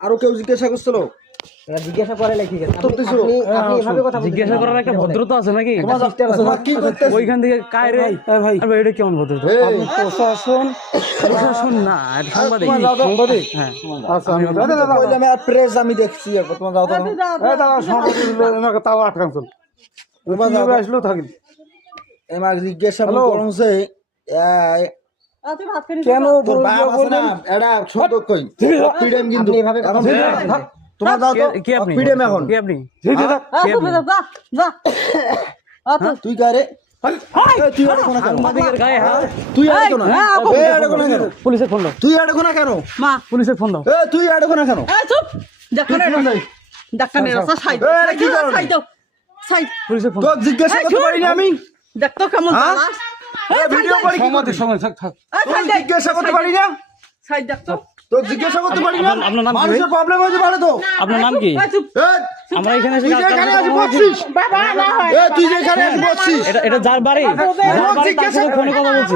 আরো কেউ জিজ্ঞাসা করছিল? জিজ্ঞাসা করে লিখে গেছে উত্তর দিছো? আপনি এভাবে কথা জিজ্ঞাসা করার একটা ভদ্রতা আছে নাকি? তোমার কি করতেছ? ওইখান থেকে কায় রে ভাই এটা কেমন ভদ্রতা? এই, প্রশাসন প্রশাসন না এটা সাংবাদিক সাংবাদিক হ্যাঁ আচ্ছা আমি আমি তো কইলাম আর প্রেস আমি দেখছি একবার, তোমার যাও তো। দাদা সাংবাদিক আমাকে তাও আটকানছেন তোমার যাও তো। আসলেও থাকি এমাক জিজ্ঞাসা হ্যালো। করছে কেন তোর বাপ আছে না এটা শব্দ কই পিডেম কিন্তু আপনি এভাবে এখন কথা তোমার যাও তো কে আপনি পিডেম এখন কে আপনি তুই কারে তুই আড়ে কোনা কেন সাংবাদিকের গায়ে হাত তুই আড়ে কোনা এই আড়ে কোনা কেন পুলিশে ফোন দাও তুই আড়ে কোনা কেন পুলিশে ফোন দাও এই তুই আড়ে কোনা কেন এই কি কারণে পুলিশে ফোন তোর জিজ্ঞাসা করতে পারিনি আমি দেখতো কেমন হ্যাঁ? চালাস এই ভিডিও করে কি করছিস? সময় থাক থাক তোর জিজ্ঞাসা করতে পারি না সাইড দেখতো তোর জিজ্ঞাসা করতে পারি না আপনার নাম কি ভাই? মানুষের প্রবলেম হইতে পারে তো আপনার নাম কি? এই, আমরা এখানে এসে তুই কাজ যেখানে করতে আছি পারবো না। বসছিস তুই যেখানে আছি বসছিস এটা যার বাড়ি যার বাড়ি তার সাথে ফোনে কথা বলছি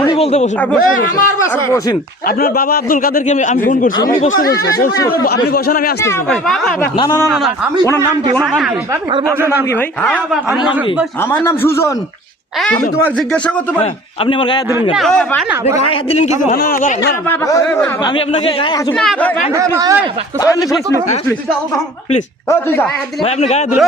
উনি বলতে বসুন আমার বাসা বসেন আপনার বাবা আব্দুল কাদেরকে আমি ফোন করছি উনি বসতে বলছি আপনি বসেন আমি আসতেছি না না না না না ওনার নাম কি ওনার নাম কি আপনার নাম কি ভাই আপনার নাম কি আমার নাম সুজন আমি তোমাকে জিজ্ঞাসা করতে পারি হ্যাঁ, আপনি আমার গায়ে হাত দিলেন কেন গায়ে হাত দিলেন কি না না না দাঁড়ান, দাঁড়ান। আমি আপনাকে প্লিজ প্লিজ প্লিজ প্লিজ তুই যা ভাই আপনি গায়ে হাত দিলেন